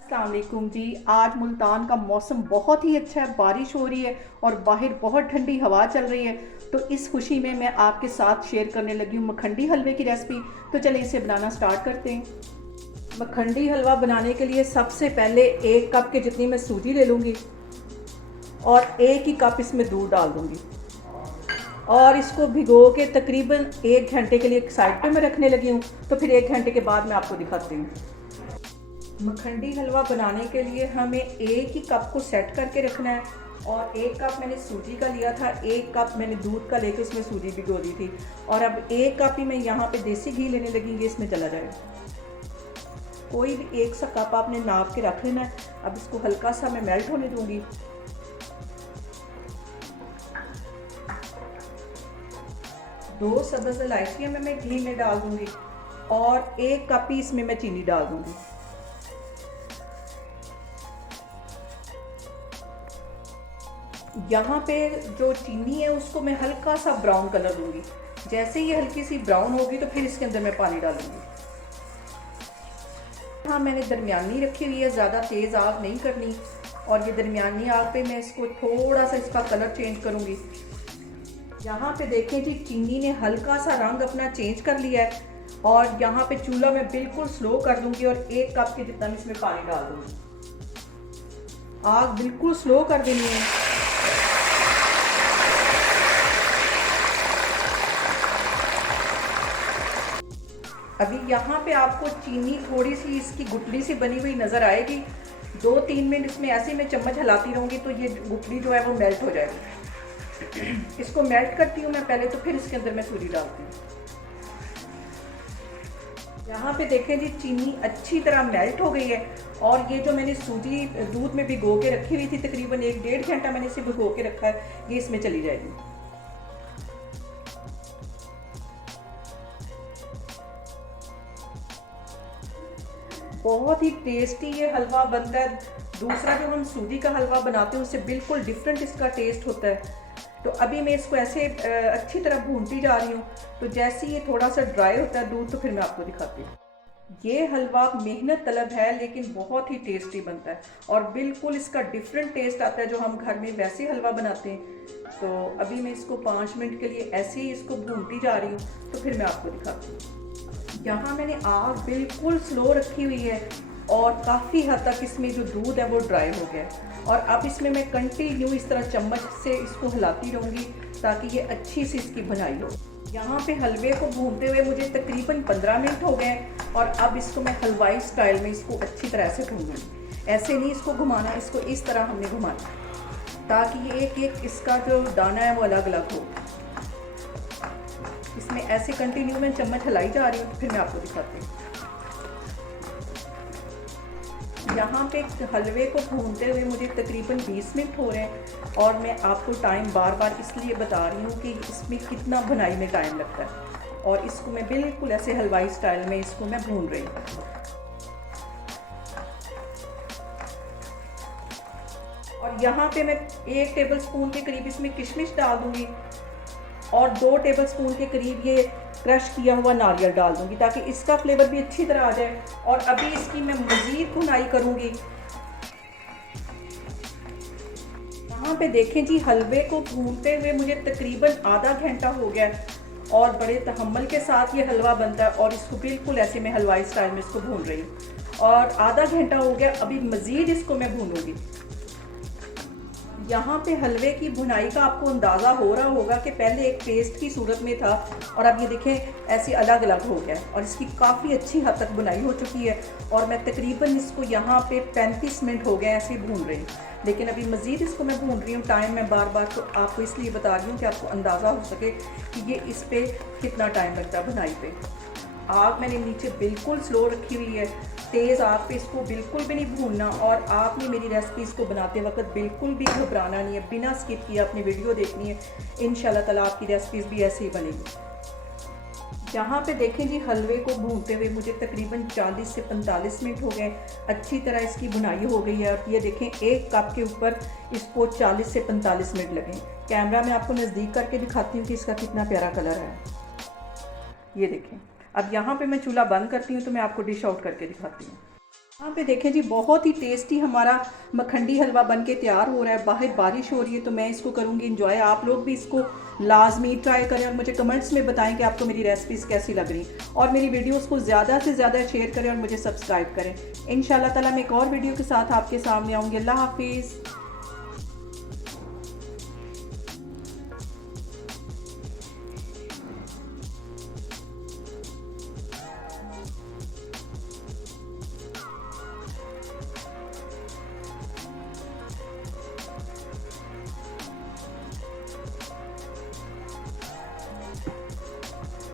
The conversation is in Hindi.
अस्सलाम वालेकुम जी। आज मुल्तान का मौसम बहुत ही अच्छा है, बारिश हो रही है और बाहर बहुत ठंडी हवा चल रही है। तो इस खुशी में मैं आपके साथ शेयर करने लगी हूँ मखंडी हलवे की रेसिपी। तो चलिए इसे बनाना स्टार्ट करते हैं। मखंडी हलवा बनाने के लिए सबसे पहले 1 कप के जितनी मैं सूजी ले लूँगी और 1 ही कप इसमें दूध डाल दूँगी और इसको भिगो के तकरीबन 1 घंटे के लिए साइड पे मैं रखने लगी हूँ। तो फिर 1 घंटे के बाद मैं आपको दिखाती हूँ। मखंडी हलवा बनाने के लिए हमें 1 ही कप को सेट करके रखना है और 1 कप मैंने सूजी का लिया था, 1 कप मैंने दूध का लेके इसमें सूजी भिगो दी थी और अब 1 कप ही मैं यहाँ पे देसी घी लेने लगी, ये इसमें चला जाएगा। कोई भी 1 सा कप आपने नाप के रख लेना है। अब इसको हल्का सा मैं मेल्ट होने दूंगी। दो सब्ज़ इलायचियाँ मैं घी में डाल दूंगी और 1 कप ही इसमें मैं चीनी डाल दूंगी। यहाँ पे जो चीनी है उसको मैं हल्का सा ब्राउन कलर दूंगी। जैसे ये हल्की सी ब्राउन होगी तो फिर इसके अंदर मैं पानी डालूंगी। हाँ, मैंने दरमियानी रखी हुई है, ज़्यादा तेज़ आग नहीं करनी और ये दरमियानी आग पे मैं इसको थोड़ा सा इसका कलर चेंज करूँगी। यहाँ पे देखें जी, चीनी ने हल्का सा रंग अपना चेंज कर लिया है और यहाँ पे चूल्हा मैं बिल्कुल स्लो कर दूंगी और 1 कप के जितना मैं इसमें पानी डाल दूंगी। आग बिल्कुल स्लो कर देनी है। अभी यहाँ पे आपको चीनी थोड़ी सी इसकी गुठली सी बनी हुई नज़र आएगी। 2-3 मिनट इसमें ऐसे ही मैं चम्मच हिलाती रहूँगी तो ये गुठली जो है वो मेल्ट हो जाएगी। इसको मेल्ट करती हूँ मैं पहले, तो फिर इसके अंदर मैं सूजी डालती हूँ। यहाँ पे देखें जी, चीनी अच्छी तरह मेल्ट हो गई है और ये जो मैंने सूजी दूध में भिगो के रखी हुई थी, तकरीबन 1-1.5 घंटा मैंने इसे भिगो के रखा है, ये इसमें चली जाएगी। बहुत ही टेस्टी ये हलवा बनता है। दूसरा जो हम सूजी का हलवा बनाते हैं उससे बिल्कुल डिफरेंट इसका टेस्ट होता है। तो अभी मैं इसको ऐसे अच्छी तरह भूनती जा रही हूँ। तो जैसे ये थोड़ा सा ड्राई होता है दूध, तो फिर मैं आपको दिखाती हूँ। ये हलवा मेहनत तलब है लेकिन बहुत ही टेस्टी बनता है और बिल्कुल इसका डिफरेंट टेस्ट आता है जो हम घर में वैसे हलवा बनाते हैं। तो अभी मैं इसको 5 मिनट के लिए ऐसे ही इसको भूनती जा रही हूँ, तो फिर मैं आपको दिखाती हूँ। यहाँ मैंने आग बिल्कुल स्लो रखी हुई है और काफ़ी हद तक इसमें जो दूध है वो ड्राई हो गया है और अब इसमें मैं कंटिन्यू इस तरह चम्मच से इसको हिलाती रहूँगी ताकि ये अच्छी सी इसकी बनाई हो। यहाँ पे हलवे को भूनते हुए मुझे तकरीबन 15 मिनट हो गए और अब इसको मैं हलवाई स्टाइल में इसको अच्छी तरह से भूनूँगी। ऐसे नहीं इसको घुमाना, इसको इस तरह हमने घुमाना ताकि ये एक एक इसका जो दाना है वो अलग अलग हो। इसमें ऐसे कंटिन्यू मैं चम्मच हिलाई जा रही हूँ, फिर मैं आपको दिखाती हूँ। यहाँ पे हलवे को भूनते हुए मुझे तकरीबन 20 मिनट हो रहे हैं और मैं आपको टाइम बार बार इसलिए बता रही हूँ कि इसमें कितना भुनाई में टाइम लगता है और इसको मैं बिल्कुल ऐसे हलवाई स्टाइल में इसको मैं भून रही हूँ। और यहाँ पे मैं 1 टेबल स्पून के करीब इसमें किशमिश डाल दूँगी और 2 टेबल स्पून के करीब ये क्रश किया हुआ नारियल डाल दूंगी ताकि इसका फ्लेवर भी अच्छी तरह आ जाए। और अभी इसकी मैं मज़ीद भुनाई करूंगी। यहाँ पे देखें जी, हलवे को भूनते हुए मुझे तकरीबन आधा घंटा हो गया और बड़े तहम्मुल के साथ ये हलवा बनता है और इसको बिल्कुल ऐसे मैं हलवाई स्टाइल में इसको भून रही हूँ और आधा घंटा हो गया। अभी मज़ीद इसको मैं भूनूंगी। यहाँ पे हलवे की भुनाई का आपको अंदाज़ा हो रहा होगा कि पहले एक पेस्ट की सूरत में था और अब ये देखें ऐसे अलग अलग हो गया और इसकी काफ़ी अच्छी हद तक भुनाई हो चुकी है और मैं तकरीबन इसको यहाँ पे 35 मिनट हो गए ऐसे भून रही हूँ। लेकिन अभी मज़ीद इसको मैं भून रही हूँ। टाइम मैं बार बार तो आपको इसलिए बता रही हूँ कि आपको अंदाज़ा हो सके कि ये इस पर कितना टाइम लगता है भुनाई पे। आग मैंने नीचे बिल्कुल स्लो रखी हुई है, तेज़ आग पे इसको बिल्कुल भी नहीं भूनना और आपने मेरी रेसिपीज़ को बनाते वक्त बिल्कुल भी घबराना नहीं है, बिना स्किप किए अपनी वीडियो देखनी है। इंशाल्लाह ताला आपकी रेसिपीज़ भी ऐसे ही बनेगी। यहाँ पे देखें जी, हलवे को भूनते हुए मुझे तकरीबन 40 से 45 मिनट हो गए। अच्छी तरह इसकी बुनाई हो गई है और ये देखें 1 कप के ऊपर इसको 40 से 45 मिनट लगे। कैमरा में आपको नज़दीक करके दिखाती हूँ कि इसका कितना प्यारा कलर है। ये देखें। अब यहाँ पे मैं चूल्हा बंद करती हूँ तो मैं आपको डिश आउट करके दिखाती हूँ। यहाँ पे देखें जी, बहुत ही टेस्टी हमारा मखंडी हलवा बन के तैयार हो रहा है। बाहर बारिश हो रही है तो मैं इसको करूँगी इंजॉय। आप लोग भी इसको लाजमी ट्राई करें और मुझे कमेंट्स में बताएं कि आपको मेरी रेसिपीज़ कैसी लग रही, और मेरी वीडियोस को ज़्यादा से ज़्यादा शेयर करें और मुझे सब्सक्राइब करें। इंशाल्लाह ताला मैं एक और वीडियो के साथ आपके सामने आऊँगी। अल्लाह हाफिज़।